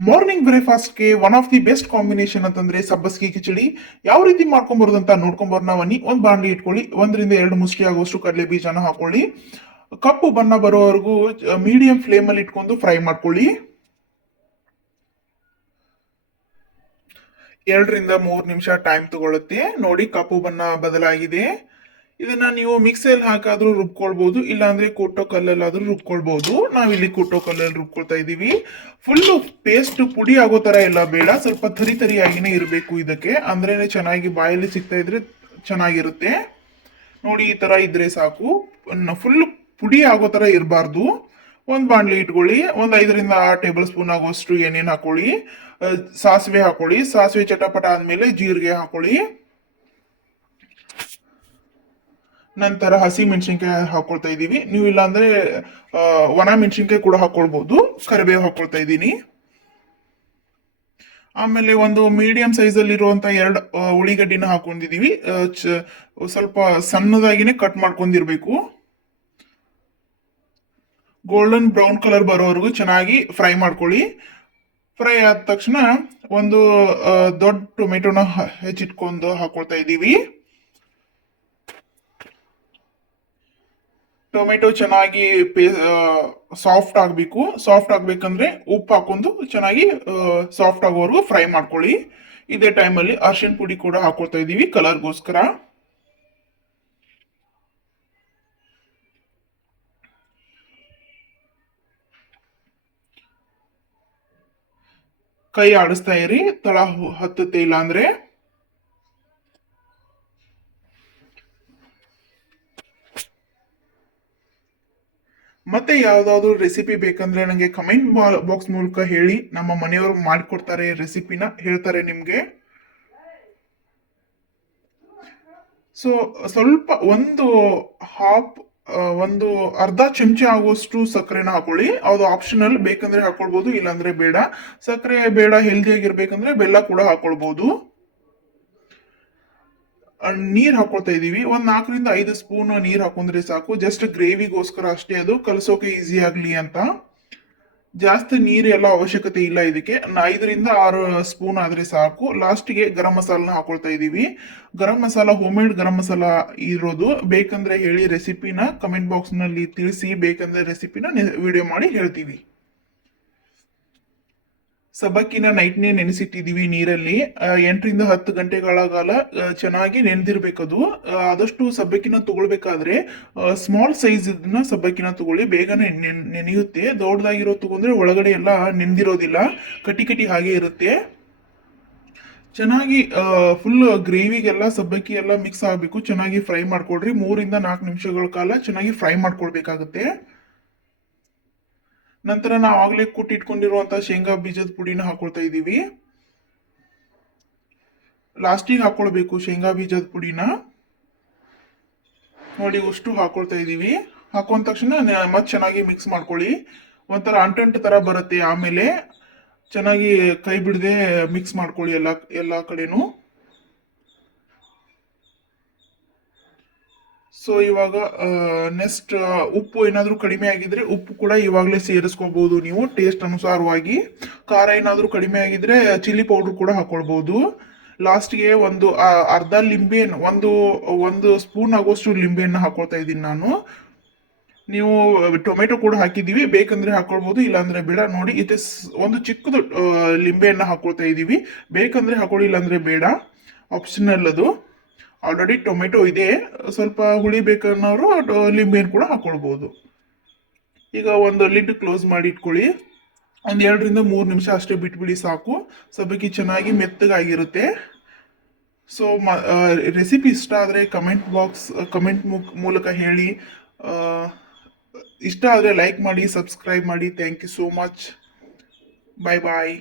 Morning ಬ್ರೇಕ್ಫಾಸ್ಟ್ಗೆ one of the best combination ಅಂತಂದ್ರೆ ಸಬ್ಬಸ್ಗಿ ಕಿಚಡಿ. ಯಾವ ರೀತಿ ಮಾಡ್ಕೊಂಬರೋದು ಅಂತ ನಾವು ಬನ್ನಿ ಒಂದು ಬಾಂಡ್ಲಿ ಇಟ್ಕೊಳ್ಳಿ, ಒಂದರಿಂದ ಎರಡು ಮುಷ್ಟಿ ಆಗುವಷ್ಟು ಕಡಲೆ ಬೀಜನ ಹಾಕೊಳ್ಳಿ. ಕಪ್ಪು ಬಣ್ಣ ಬರೋವರೆಗೂ ಮೀಡಿಯಂ ಫ್ಲೇಮ್ ಅಲ್ಲಿ ಇಟ್ಕೊಂಡು ಫ್ರೈ ಮಾಡ್ಕೊಳ್ಳಿ. ಎರಡರಿಂದ ಮೂರು ನಿಮಿಷ ಟೈಮ್ ತಗೊಳ್ಳುತ್ತೆ. ನೋಡಿ ಕಪ್ಪು ಬಣ್ಣ ಬದಲಾಗಿದೆ. ಇದನ್ನ ನೀವು ಮಿಕ್ಸಿಯಲ್ಲಿ ಹಾಕಾದ್ರೂ ರುಬ್ಕೊಳ್ಬಹುದು ಇಲ್ಲಾಂದ್ರೆ ಕೊಟ್ಟೋ ಕಲ್ಲಲ್ಲಾದ್ರೂ ರುಬ್ಕೊಳ್ಬಹುದು ನಾವಿಲ್ಲಿ ಕುಟ್ಟೋ ಕಲ್ಲಲ್ಲಿ ರುಬ್ಕೊಳ್ತಾ ಇದೀವಿ ಫುಲ್ ಪೇಸ್ಟ್ ಪುಡಿ ಆಗೋ ತರ ಎಲ್ಲ ಬೇಡ. ಸ್ವಲ್ಪ ತರಿ ತರಿಯಾಗಿನೇ ಇರಬೇಕು ಇದಕ್ಕೆ. ಅಂದ್ರೇನೆ ಚೆನ್ನಾಗಿ ಬಾಯಲ್ಲಿ ಸಿಗ್ತಾ ಇದ್ರೆ ಚೆನ್ನಾಗಿರುತ್ತೆ. ನೋಡಿ, ಈ ತರ ಇದ್ರೆ ಸಾಕು. ಫುಲ್ ಪುಡಿ ಆಗೋ ತರ ಇರಬಾರ್ದು. ಒಂದ್ ಬಾಣ್ಲಿ ಇಟ್ಕೊಳ್ಳಿ. ಒಂದ್ ಐದರಿಂದ ಆರು ಟೇಬಲ್ ಸ್ಪೂನ್ ಆಗೋಷ್ಟು ಎಣ್ಣೆನ ಹಾಕೊಳ್ಳಿ. ಸಾಸಿವೆ ಹಾಕೊಳ್ಳಿ. ಸಾಸಿವೆ ಚಟಪಟ ಆದ್ಮೇಲೆ ಜೀರಿಗೆ ಹಾಕೊಳ್ಳಿ. ನಂತರ ಹಸಿ ಮೆಣಸಿನ್ಕಾಯಿ ಹಾಕೊಳ್ತಾ ಇದ್ದೀವಿ. ನೀವು ಇಲ್ಲಾಂದ್ರೆ ಒಣ ಮೆಣಸಿನ್ಕಾಯಿ ಕೂಡ ಹಾಕೊಳ್ಬಹುದು ಕರಿಬೇವು ಹಾಕೊಳ್ತಾ ಇದ್ದೀನಿ. ಆಮೇಲೆ ಒಂದು ಮೀಡಿಯಂ ಸೈಜ್ ಅಲ್ಲಿ ಇರುವಂತ ಎರಡು ಉಳಿಗಡ್ಡಿನ ಹಾಕೊಂಡಿದೀವಿ ಸ್ವಲ್ಪ ಸಣ್ಣದಾಗಿನೇ ಕಟ್ ಮಾಡ್ಕೊಂಡಿರ್ಬೇಕು. ಗೋಲ್ಡನ್ ಬ್ರೌನ್ ಕಲರ್ ಬರೋವರೆಗೂ ಚೆನ್ನಾಗಿ ಫ್ರೈ ಮಾಡ್ಕೊಳ್ಳಿ. ಫ್ರೈ ಆದ ತಕ್ಷಣ ಒಂದು ದೊಡ್ಡ ಟೊಮೆಟೊನ ಹೆಚ್ಚಿಟ್ಕೊಂಡು ಹಾಕೊಳ್ತಾ ಇದ್ದೀವಿ. ಟೊಮೆಟೊ ಚೆನ್ನಾಗಿ ಸಾಫ್ಟ್ ಆಗಬೇಕು. ಸಾಫ್ಟ್ ಆಗಬೇಕಂದ್ರೆ ಉಪ್ಪು ಹಾಕೊಂಡು ಚೆನ್ನಾಗಿ ಸಾಫ್ಟ್ ಆಗೋವರೆಗೂ ಫ್ರೈ ಮಾಡ್ಕೊಳ್ಳಿ. ಇದೇ ಟೈಮಲ್ಲಿ ಅರ್ಶಿನ ಪುಡಿ ಕೂಡ ಹಾಕೊಳ್ತಾ ಇದ್ದೀವಿ ಕಲರ್ಗೋಸ್ಕರ. ಕೈ ಆಡಿಸ್ತಾ ಇರಿ. ತಳ ಹತ್ತುತ್ತೆ ಇಲ್ಲ ಅಂದ್ರೆ ಮತ್ತೆ ಯಾವ್ದಾದ್ರು ರೆಸಿಪಿ ಬೇಕಂದ್ರೆ ನನಗೆ ಕಮೆಂಟ್ ಬಾಕ್ಸ್ ಮೂಲಕ ಹೇಳಿ. ನಮ್ಮ ಮನೆಯವರು ಮಾಡಿಕೊಡ್ತಾರೆ ರೆಸಿಪಿನ ಹೇಳ್ತಾರೆ ನಿಮ್ಗೆ. ಸೊ ಸ್ವಲ್ಪ ಒಂದು ಹಾಫ್ ಒಂದು ಅರ್ಧ ಚಮಚ ಆಗುವಷ್ಟು ಸಕ್ಕರೆನ ಹಾಕೊಳ್ಳಿ. ಅದು ಆಪ್ಷನಲ್ ಬೇಕಂದ್ರೆ ಹಾಕೊಳ್ಬಹುದು ಇಲ್ಲಾಂದ್ರೆ ಬೇಡ. ಸಕ್ಕರೆ ಬೇಡ ಹೆಲ್ದಿ ಆಗಿರ್ಬೇಕಂದ್ರೆ ಬೆಲ್ಲ ಕೂಡ ಹಾಕೊಳ್ಬಹುದು ನೀರ್ ಹಾಕೊಳ್ತಾ ಇದೀವಿ. ಒಂದ್ ನಾಲ್ಕರಿಂದ ಐದು ಸ್ಪೂನ್ ನೀರ್ ಹಾಕೊಂಡ್ರೆ ಸಾಕು. ಜಸ್ಟ್ ಗ್ರೇವಿಗೋಸ್ಕರ ಅಷ್ಟೇ ಅದು. ಕಲಸೋಕೆ ಈಸಿ ಆಗ್ಲಿ ಅಂತ. ಜಾಸ್ತಿ ನೀರ್ ಎಲ್ಲ ಅವಶ್ಯಕತೆ ಇಲ್ಲ ಇದಕ್ಕೆ. ಐದರಿಂದ ಆರು ಸ್ಪೂನ್ ಆದ್ರೆ ಸಾಕು. ಲಾಸ್ಟ್ಗೆ ಗರಂ ಮಸಾಲನ ಹಾಕೊಳ್ತಾ ಇದೀವಿ. ಗರಂ ಮಸಾಲ ಹೋಮ್ ಮೇಡ್ ಗರಂ ಮಸಾಲ ಇರೋದು. ಬೇಕಂದ್ರೆ ಹೇಳಿ ರೆಸಿಪಿನ ಕಮೆಂಟ್ ಬಾಕ್ಸ್ನಲ್ಲಿ ತಿಳಿಸಿ, ಬೇಕಂದ್ರೆ ರೆಸಿಪಿನ ವಿಡಿಯೋ ಮಾಡಿ ಹೇಳ್ತೀವಿ. ಸಬ್ಬಕ್ಕಿನ ನೈಟ್ನೇ ನೆನೆಸಿಟ್ಟಿದೀವಿ ನೀರಲ್ಲಿ. ಎಂಟರಿಂದ ಹತ್ತು ಗಂಟೆಗಳ ಕಾಲ ಚೆನ್ನಾಗಿ ನೆನೆದಿರ್ಬೇಕದು ಆದಷ್ಟು ಸಬ್ಬಕ್ಕಿನ ತಗೊಳ್ಬೇಕಾದ್ರೆ ಸ್ಮಾಲ್ ಸೈಜ್ ಇದನ್ನ ಸಬ್ಬಕ್ಕಿನ ತಗೊಳ್ಳಿ. ಬೇಗನೆ ನೆನ್- ನೆನೆಯುತ್ತೆ. ದೊಡ್ಡದಾಗಿರೋ ತಗೊಂಡ್ರೆ ಒಳಗಡೆ ಎಲ್ಲ ನೆನೆದಿರೋದಿಲ್ಲ. ಕಟಿ ಕಟಿ ಹಾಗೆ ಇರುತ್ತೆ. ಚೆನ್ನಾಗಿ ಫುಲ್ ಗ್ರೇವಿಗೆಲ್ಲ ಸಬ್ಬಕ್ಕಿ ಎಲ್ಲ ಮಿಕ್ಸ್ ಆಗಬೇಕು. ಚೆನ್ನಾಗಿ ಫ್ರೈ ಮಾಡ್ಕೊಳ್ರಿ. ಮೂರಿಂದ ನಾಲ್ಕು ನಿಮಿಷಗಳ ಕಾಲ ಚೆನ್ನಾಗಿ ಫ್ರೈ ಮಾಡ್ಕೊಳ್ಬೇಕಾಗುತ್ತೆ. ನಂತರ ನಾವು ಆಗ್ಲೇ ಕುಟ್ಟಿಟ್ಕೊಂಡಿರುವಂತ ಶೇಂಗಾ ಬೀಜದ ಪುಡಿನ ಹಾಕೊಳ್ತಾ ಇದೀವಿ ಲಾಸ್ಟಿಗೆ ಹಾಕೊಳ್ಬೇಕು ಶೇಂಗಾ ಬೀಜದ ಪುಡಿನ. ನೋಡಿ, ಅಷ್ಟು ಹಾಕೊಳ್ತಾ ಇದೀವಿ ಹಾಕೊಂಡ ತಕ್ಷಣ ಮತ್ತೆ ಚೆನ್ನಾಗಿ ಮಿಕ್ಸ್ ಮಾಡ್ಕೊಳ್ಳಿ. ಒಂಥರ ಅಂಟಂಟ್ ತರ ಬರುತ್ತೆ ಆಮೇಲೆ. ಚೆನ್ನಾಗಿ ಕೈ ಬಿಡದೆ ಮಿಕ್ಸ್ ಮಾಡ್ಕೊಳ್ಳಿ ಎಲ್ಲ ಎಲ್ಲ ಕಡೆನೂ. ಸೊ ಇವಾಗ ನೆಕ್ಸ್ಟ್ ಉಪ್ಪು ಏನಾದರೂ ಕಡಿಮೆ ಆಗಿದ್ರೆ ಉಪ್ಪು ಕೂಡ ಇವಾಗಲೇ ಸೇರಿಸ್ಕೋಬಹುದು ನೀವು. ಟೇಸ್ಟ್ ಅನುಸಾರವಾಗಿ ಖಾರ ಏನಾದರೂ ಕಡಿಮೆ ಆಗಿದ್ರೆ ಚಿಲ್ಲಿ ಪೌಡರ್ ಕೂಡ ಹಾಕೊಳ್ಬಹುದು ಲಾಸ್ಟ್ಗೆ ಒಂದು ಅರ್ಧ ಲಿಂಬೆ ಒಂದು ಒಂದು ಸ್ಪೂನ್ ಆಗೋಷ್ಟು ಲಿಂಬೆಯನ್ನು ಹಾಕೊಳ್ತಾ ಇದ್ದೀನಿ ನಾನು. ನೀವು, ಟೊಮೆಟೊ ಕೂಡ ಹಾಕಿದ್ದೀವಿ. ಬೇಕಂದ್ರೆ ಹಾಕೊಳ್ಬಹುದು ಇಲ್ಲಾಂದ್ರೆ ಬೇಡ. ನೋಡಿ ಇದೆ ಒಂದು ಚಿಕ್ಕದು ಲಿಂಬೆಹಣ್ಣು ಹಾಕೊಳ್ತಾ ಇದ್ದೀವಿ. ಬೇಕಂದ್ರೆ ಹಾಕೊಳ್ಳಿ, ಇಲ್ಲಾಂದ್ರೆ ಬೇಡ. ಆಪ್ಷನಲ್ ಅದು. ಆಲ್ರೆಡಿ ಟೊಮೆಟೊ ಇದೆ. ಸ್ವಲ್ಪ ಹುಳಿ ಬೇಕನ್ನೋರು ಲಿಂಬೆಹಣ್ಣು ಕೂಡ ಹಾಕ್ಕೊಳ್ಬೋದು ಈಗ ಒಂದು ಲಿಡ್ ಕ್ಲೋಸ್ ಮಾಡಿ ಇಟ್ಕೊಳ್ಳಿ. ಒಂದು ಎರಡರಿಂದ ಮೂರು ನಿಮಿಷ ಅಷ್ಟೇ ಬಿಟ್ಬಿಡಿ ಸಾಕು. ಸಬ್ಬಕ್ಕಿ ಚೆನ್ನಾಗಿ ಮೆತ್ತಗಾಗಿರುತ್ತೆ. ಸೊ ಮ ರೆಸಿಪಿ ಇಷ್ಟ ಆದರೆ ಕಮೆಂಟ್ ಬಾಕ್ಸ್ ಕಮೆಂಟ್ ಮೂಲಕ ಹೇಳಿ. ಇಷ್ಟ ಆದರೆ ಲೈಕ್ ಮಾಡಿ ಸಬ್ಸ್ಕ್ರೈಬ್ ಮಾಡಿ. Thank you so much bye bye